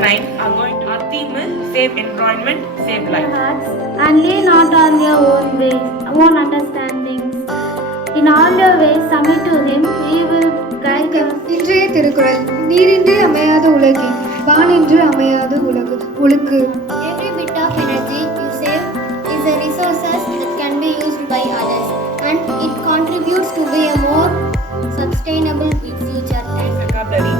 9 are going to, our theme is Save Environment, Save Life. Hearts and lean not on their own ways, own understandings. In all your ways, submit to Him. He will guide us. இன்றைய திருக்குறள் நீரின்றி அமையாத உலகு வானின்றி அமையாத உலகு. Every bit of energy you save is a resource that can be used by others, and it contributes to be a more sustainable future. Vocabulary: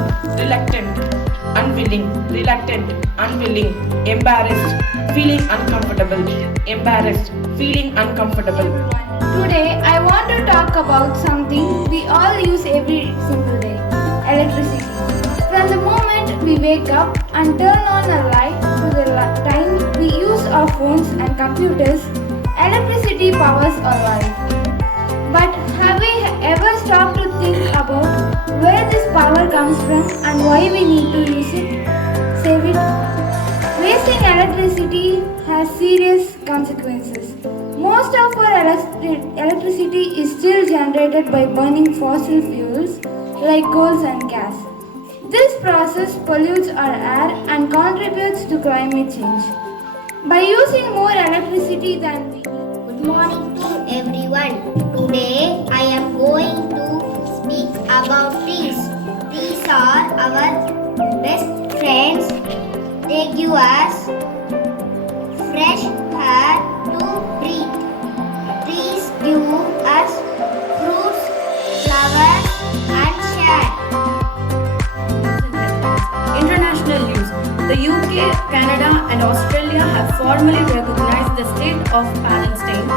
reluctant, unwilling, embarrassed, feeling uncomfortable, embarrassed, feeling uncomfortable. Today, I want to talk about something we all use every single day: electricity. From the moment we wake up and turn on a light to the time we use our phones and computers, electricity powers our life. But have we ever stopped to think about where this power comes from and why we need to use it, save it? Wasting electricity has serious consequences. Most of our electricity is still generated by burning fossil fuels like coal and gas. This process pollutes our air and contributes to climate change. By using more electricity than we need. Good morning to everyone. Today I am going to speak about trees. Trees are our best friends. They give us fresh air to breathe. Trees give us fruits, flowers and shade. International news. The UK, Canada and Australia have formally recognized the state of Palestine.